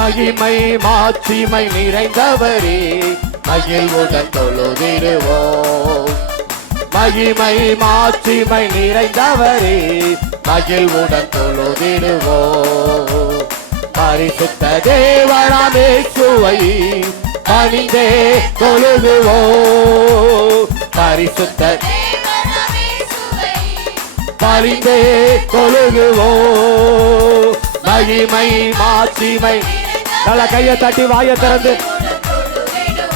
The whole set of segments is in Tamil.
மகிமை மாட்சிமை நிறைந்தவரே மகிழ்வுடன் தொழுதிடுவோம். மகிமை மாட்சிமை நிறைந்தவரே மகிழ்வுடன் தொழுதிடுவோம். பரிசுத்த தேவனாமே சுவை பணிந்தே தொழுகுவோம். பரிசுத்த பணிந்தே தொழுகுவோம். மகிமை மாட்சிமை நல்ல கையை தட்டி வாயை திறந்து.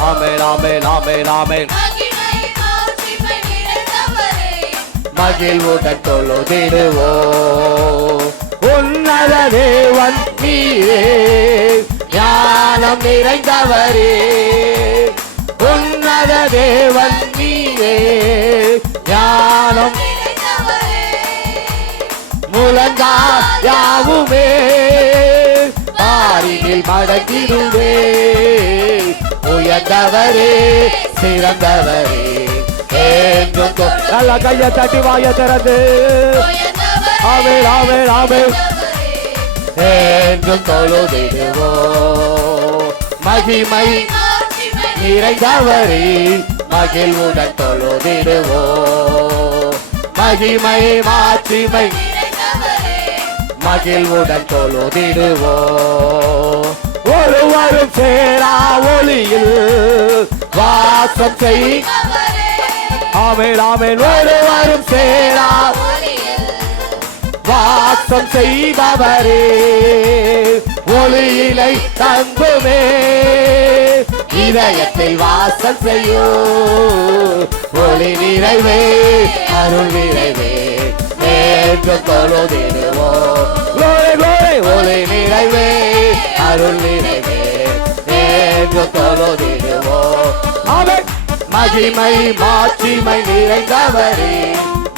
ஆமேன் ஆமேன் ஆமேன் ஆமேன். மகிழ்வுடன் தொழுதிடுவோ உன்னத தேவன் நீரே ஞானம் நிறைந்தவரே. உன்னத தேவன் நீரே ஞானம். முழங்கா யாவுமே. பாரினில் மடங்கிடுவே உயர்ந்தவரே சிறந்தவரே. நல்ல கையை தட்டி வாய திறந்து. ஆமே ஆமே ஆமே என்றும் தொழுதிடுவோ. மகிமை நிறைந்தவரே மகிழ்வுடன் தொழுதிடுவோ. மகிமை மாட்சிமை மகிழ்வுடன் தொழுதிடுவோ ஒருவரும் சேரா ஒளியில் வாசம் செய். ஆமேன் ஆமேன். ஒருவரும் சேரா வாசம் செய்பவரே. ஒளியிலை தங்குமே இதயத்தை வாசம் செய்யோ. ஒளி நிறைவே அருள் நிறைவே. ஏற்றத்தொழுதிடுவோம் glory glory ஒளி நிறைவே அருள் நிறைவே ஏற்றத்தொழுதிடுவோம் அவர் மகிமை மாட்சிமை நிறைந்தவரே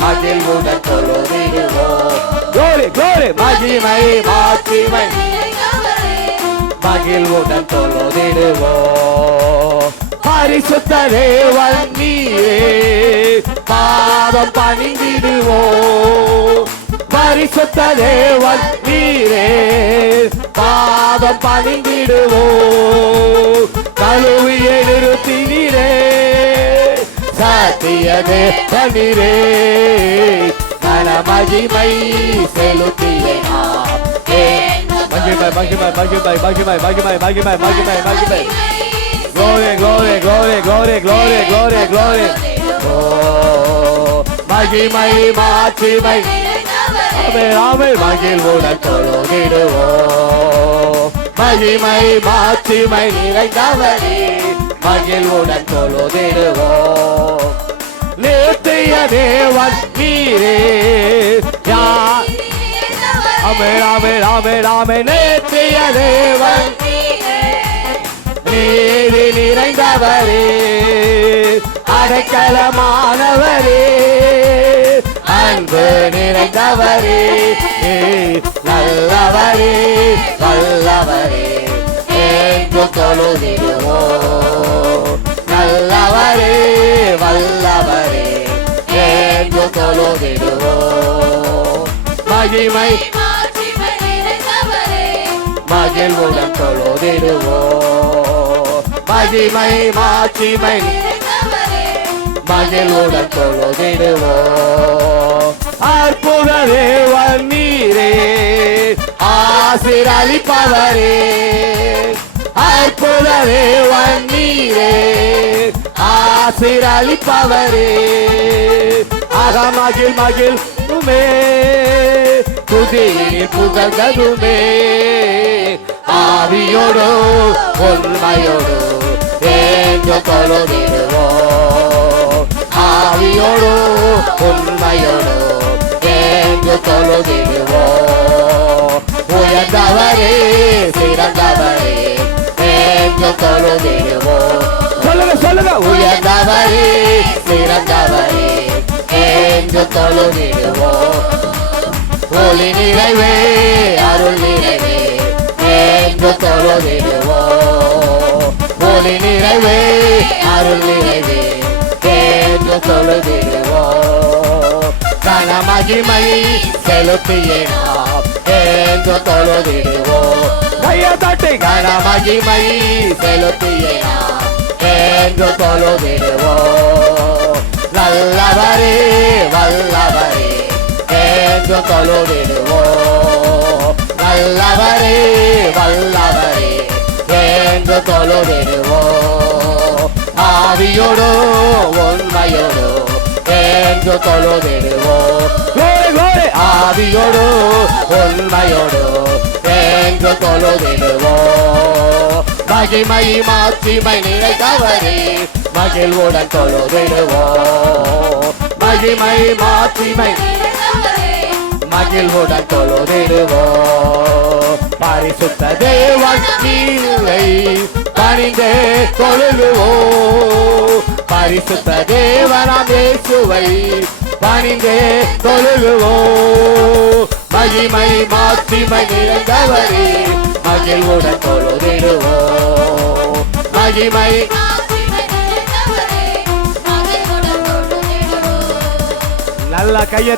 மகிழ் உடன் தொழுதிடுவோம் glory glory மகிமை மாட்சிமை மகிழ் உடன் தொழுதிடுவோம் பரிசுத்தரே வந்தீரே பாதம் பணிந்திடுவோ. பரிசுத்த தேவன் நீரே. பாதம் பணிந்திடுவோ. கழுவியை நிறுத்தினீரே சத்தியதே கன மகிமை செலுத்தியே மகிமை மகிமை மகிமை மகிமை மகிமை மகிமை மகிமை மகிமை. Glory, glory, glory, glory, glory, glory, glory. Oh, மகிமை மாட்சிமை அவை அவை மகிழ்வுடன் தொழுகிடுவோ மகிமை மாட்சிமை நிறைந்தவரே மகிழ்வுடன் தொழுதிடுவோ நிறுத்திய தேவன் நீரே யா. அமே ராமே ராமே ராமே நேற்றிய தேவன். நீதி நிறைந்தவரே. அடைக்கலமானவரே. அன்பு நிறைந்தவரே. நல்லவரே வல்லவரே. என்று தொழுதிடுவோ நல்லவரே வல்லவரே. என்று தொழுதிடுவோ மகிமை மகிழ்வுடன் தொழுதிடுவோ மகிமை மாட்சிமை மகிழ்வுடன் தொழுதிடுவோ. அற்புத தேவன் நீரே ஆசிரளிப்பவரே அற்புத தேவன் நீரே ஆசிரளிப்பவரே ஆக மகிழ் மகிழ் உமே. துதியில் புகழ்ந்ததுமே. ஆவியோடு உண்மையோடு என்று தொழுதிடுவோ. ஆவியோடு உண்மையோடு என்று தொழுதிடுவோ உயர்ந்தவரே சிறந்தவரே என்று தொழுதிடுவோ சொல்லுங்க சொல்லுங்க. உயர்ந்தவரே சிறந்தவரே என்று தொழுதிடுவோ ஒளி நிறைவே அருள் நிறைவே என்று தொழுதிடுவோ ஒளி நிறைவே அருள் நிறைவே. என்று தொழுதிடுவோ கன மகிமை செலுத்தியே நாம் என்று தொழுதிடுவோம் கையை தட்டி கன மகிமை செலுத்தியே நாம் என்று தொழுதிடுவோம் நல்லவரே வல்லவரே என்று தொழுதிடுவோம் நல்லவரே வல்லவரே என்று தொழுதிடுவோம் ஆவியோடு உண்மையோடு என்று தொழுதிடுவோம். ஆவியோடு உண்மையோடு என்று தொழுதிடுவோம் மகிமை மாட்சிமை நிறைந்தவரே மகிழ்வுடன் தொழுதிடுவோம் மகிமை மாட்சிமை மகிழ்வுடன் தொழுதிடுவோம் பரிசுத்த தேவன் கீழை பணிந்தே தொழுகுவோம் பரிசுத்த தேவனாம் இயேசுவை பணிந்தே தொழுகுவோம். மகிமை மாட்சிமை நிறைந்தவரே மகிழ்வுடன் தொழுதிடுவோம். மகிமை நல்ல கையை